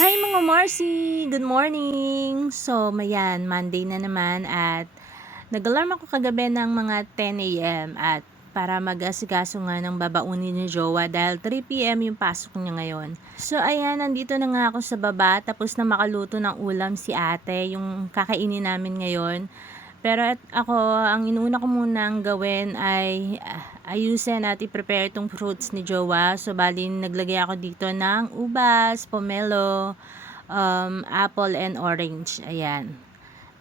Hi mga Marcy! Good morning! So, mayan, Monday na naman at nag-alarm ako kagabi ng mga 10 a.m. at para mag-asikaso nga ng babaunin ni Jowa dahil 3 p.m. yung pasok niya ngayon. So, ayan, nandito na nga ako sa baba tapos na makaluto ng ulam si ate, yung kakainin namin ngayon. Pero at ako, ang inuuna ko munang gawin ay ah, ayusin at i-prepare itong fruits ni Jowa. So, bali, naglagay ako dito ng ubas, pomelo, um, apple, and orange. Ayan.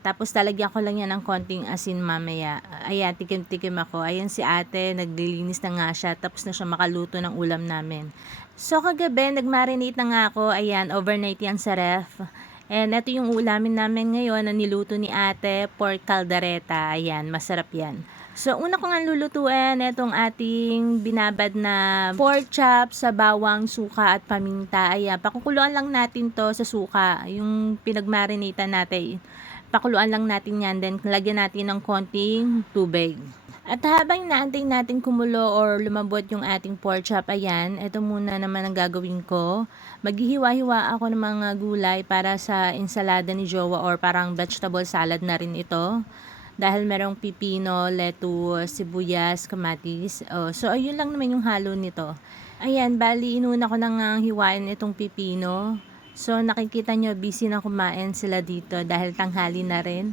Tapos, talagyan ko lang yan ng konting asin mamaya. Ayan, tikim-tikim ako. Ayan si ate, naglilinis na nga siya. Tapos na siya makaluto ng ulam namin. So, kagabi, nagmarinate na nga ako. Ayan, overnight yan sa ref. And ito yung ulamin namin ngayon na niluto ni ate, pork caldereta. Ayan, masarap yan. So, una ko nga lulutuin itong ating binabad na pork chop sa bawang, suka at paminta. Ayan, pakukuluan lang natin to sa suka, yung pinagmarinita natin. Pakuluan lang natin yan, then lagyan natin ng konting tubig. At habang naantay natin kumulo or lumambot yung ating pork chop, ayan, ito muna naman ang gagawin ko. Maghihiwa-hiwa ako ng mga gulay para sa ensalada ni Jowa or parang vegetable salad na rin ito. Dahil merong pipino, lettuce, sibuyas, kamatis. Oh, so, ayun lang naman yung halo nito. Ayan, bali, inuna ko nang uh, hiwain itong pipino. So, nakikita nyo, busy na kumain sila dito dahil tanghali na rin.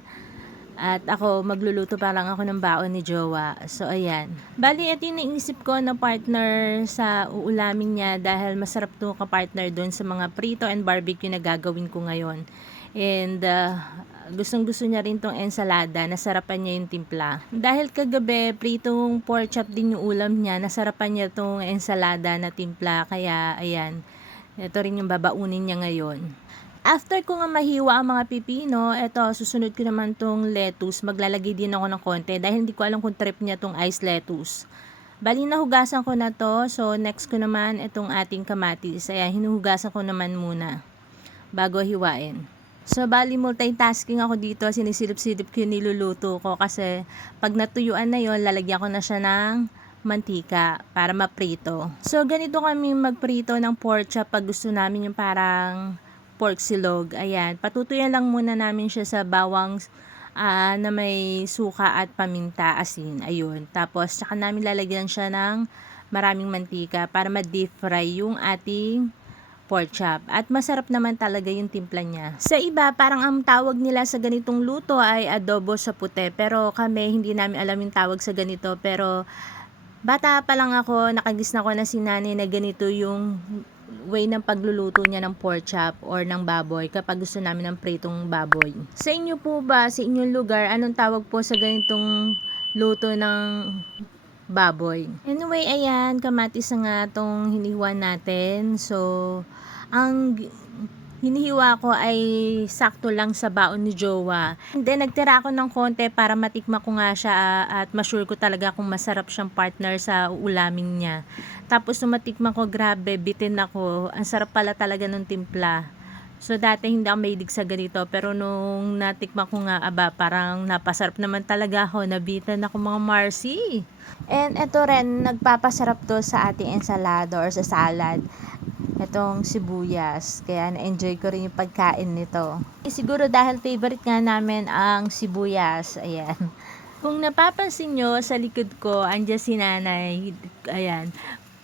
At ako, magluluto pa lang ako ng baon ni Jowa. So, ayan. Bali, ito yung naisip ko na partner sa uulamin niya dahil masarap to ka-partner doon sa mga prito and barbecue na gagawin ko ngayon. And, uh, gustong gusto niya rin tong ensalada, nasarapan niya yung timpla. Dahil kagabi, pritong pork chop din yung ulam niya, nasarapan niya tong ensalada na timpla. Kaya, ayan, ito rin yung babaunin niya ngayon. After ko nga mahiwa ang mga pipino, eto, susunod ko naman tong lettuce. Maglalagay din ako ng konti dahil hindi ko alam kung trip niya tong ice lettuce. Bali, nahugasan ko na to. So, next ko naman itong ating kamatis. Ayan, hinuhugasan ko naman muna bago hiwain. So, bali, multitasking ako dito. Sinisilip-silip ko yung niluluto ko kasi pag natuyuan na yon lalagyan ko na siya ng mantika para maprito. So, ganito kami magprito ng pork chop pag gusto namin yung parang pork silog. Ayan, patutuyan lang muna namin siya sa bawang uh, na may suka at paminta, asin. Ayun. Tapos, saka namin lalagyan siya ng maraming mantika para ma-deep fry yung ating pork chop. At masarap naman talaga yung timpla niya. Sa iba, parang ang tawag nila sa ganitong luto ay adobo sa puti. Pero kami, hindi namin alam yung tawag sa ganito. Pero bata pa lang ako, nakagis na ko na si nanay na ganito yung way ng pagluluto niya ng pork chop or ng baboy kapag gusto namin ng pritong baboy. Sa inyo po ba, sa inyong lugar, anong tawag po sa ganitong luto ng baboy? Anyway, ayan, kamatis na nga itong hiniwa natin. So, ang hinihiwa ko ay sakto lang sa baon ni Jowa. And then, nagtira ako ng konti para matikma ko nga siya ah, at masure ko talaga kung masarap siyang partner sa ulamin niya. Tapos, nung matikman ko, grabe, bitin ako. Ang sarap pala talaga ng timpla. So, dati hindi ako mahilig sa ganito. Pero nung natikma ko nga, aba, parang napasarap naman talaga ako. Nabitan ako mga Marcy. And ito rin, nagpapasarap to sa ating ensalada or sa salad itong sibuyas. Kaya na-enjoy ko rin yung pagkain nito. Eh, siguro dahil favorite nga namin ang sibuyas. Ayan. Kung napapansin nyo sa likod ko, andyan si nanay. Ayan.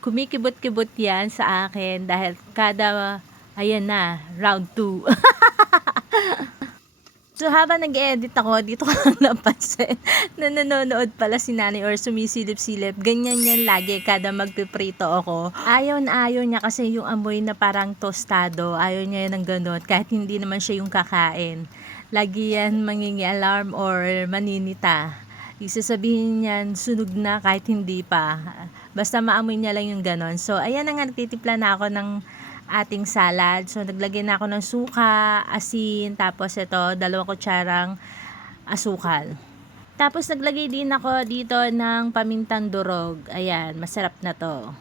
Kumikibot-kibot yan sa akin dahil kada, ayan na, round 2. So, habang nag-edit ako, dito ko lang napansin na nanonood pala si nanay or sumisilip-silip. Ganyan yan lagi kada magpiprito ako. Ayaw na ayaw niya kasi yung amoy na parang tostado. Ayaw niya ng ganun kahit hindi naman siya yung kakain. Lagi yan mangingi alarm or maninita. Isasabihin niyan, sunog na kahit hindi pa. Basta maamoy niya lang yung ganon. So, ayan na nga, nagtitipla na ako ng ating salad. So, naglagay na ako ng suka, asin, tapos ito, dalawang kutsarang asukal. Tapos, naglagay din ako dito ng pamintang durog. Ayan, masarap na to.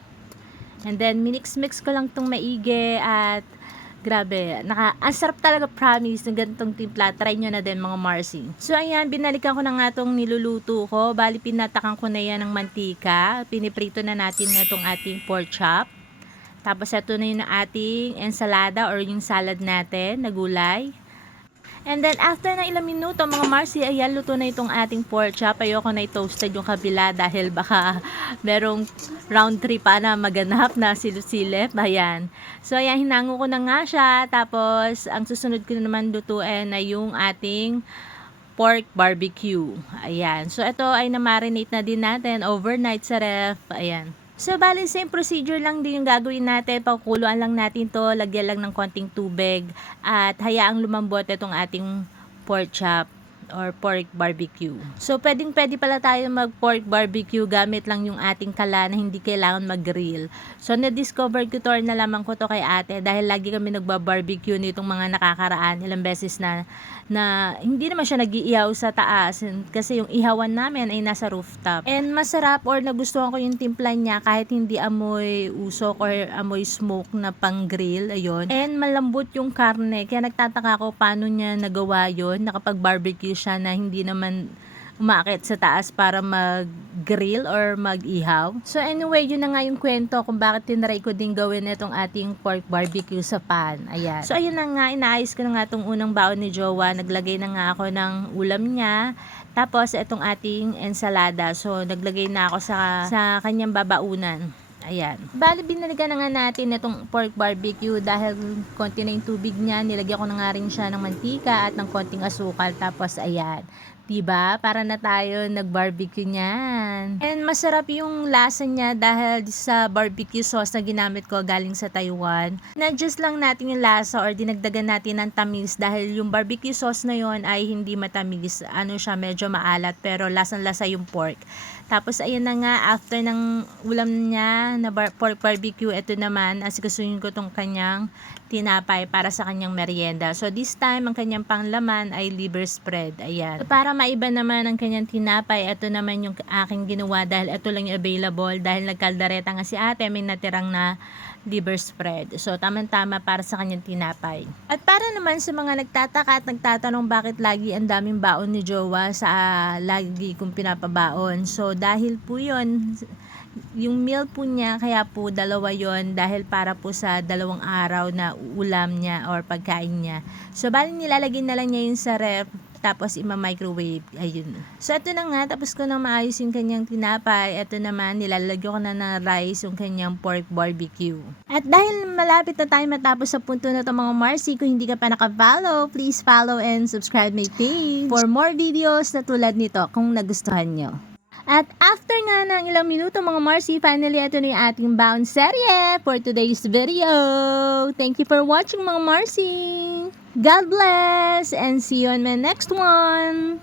And then, minix-mix ko lang tong maigi at grabe, naka, ang sarap talaga promise ng ganitong timpla. Try nyo na din mga Marcy. So, ayan, binalikan ko na nga itong niluluto ko. Bali, pinatakan ko na yan ng mantika. Piniprito na natin na itong ating pork chop. Tapos ito na yung ating ensalada or yung salad natin na gulay. And then, after ng ilang minuto, mga Marcy, ayan, luto na itong ating pork chop. Ayoko na i-toasted yung kabila dahil baka merong round 3 pa na maganap na silusilip. Ayan. So, ayan, hinango ko na nga siya. Tapos, ang susunod ko na naman lutuin ay yung ating pork barbecue. Ayan. So, ito ay na-marinate na din natin overnight sa ref. Ayan. So, bali, same procedure lang din yung gagawin natin. Pakuluan lang natin to lagyan lang ng konting tubig, at hayaang lumambot itong ating pork chop or pork barbecue. So, pwedeng pwede pala tayo mag pork barbecue gamit lang yung ating kala na hindi kailangan mag-grill. So, na-discover ko to or nalaman ko to kay ate dahil lagi kami nagba-barbecue nitong mga nakakaraan. Ilang beses na na hindi naman siya nag-iihaw sa taas kasi yung ihawan namin ay nasa rooftop. And masarap or nagustuhan ko yung timpla niya kahit hindi amoy usok or amoy smoke na pang grill, ayun. And malambot yung karne, kaya nagtataka ko paano niya nagawa yun, nakapag-barbecue siya na hindi naman umakit sa taas para mag-grill or mag-ihaw. So anyway, yun na nga yung kwento kung bakit tinry ko din gawin itong ating pork barbecue sa pan. Ayan. So ayun na nga, inaayos ko na nga itong unang baon ni Jowa. Naglagay na nga ako ng ulam niya. Tapos itong ating ensalada. So naglagay na ako sa, sa kanyang babaunan. Ayan. Bali, binalikan na nga natin itong pork barbecue dahil konti na yung tubig niya. Nilagyan ko na nga rin siya ng mantika at ng konting asukal. Tapos, ayan. Diba? Para na tayo nag-barbecue niyan. And masarap yung lasa niya dahil sa barbecue sauce na ginamit ko galing sa Taiwan. Na-adjust lang natin yung lasa or dinagdagan natin ng tamis dahil yung barbecue sauce na yon ay hindi matamis. Ano siya, medyo maalat pero lasang-lasa yung pork. Tapos ayun na nga, after ng ulam niya na bar- pork barbecue, ito naman, asikasuhin ko tong kanyang tinapay para sa kanyang merienda. So this time, ang kanyang panglaman ay liver spread. Ayan. So, para maiba naman ang kanyang tinapay, ito naman yung aking ginawa dahil ito lang yung available. Dahil nagkaldareta nga si ate, may natirang na liver spread. So, tamang-tama para sa kanyang tinapay. At para naman sa mga nagtataka at nagtatanong bakit lagi ang daming baon ni Jowa sa ah, lagi kong pinapabaon. So, dahil po yun, yung meal po niya, kaya po dalawa yon dahil para po sa dalawang araw na ulam niya or pagkain niya. So, bali nilalagay na lang niya yun sa ref tapos ima-microwave. Ayun. So, ito na nga. Tapos ko na maayos yung kanyang tinapay. Ito naman, nilalagyan ko na ng rice yung kanyang pork barbecue. At dahil malapit na tayo matapos sa punto na to mga Marcy, kung hindi ka pa naka-follow, please follow and subscribe my page for more videos na tulad nito kung nagustuhan nyo. At after nga ng ilang minuto mga Marcy, finally ito na yung ating bound serye for today's video. Thank you for watching mga Marcy. God bless and see you on my next one.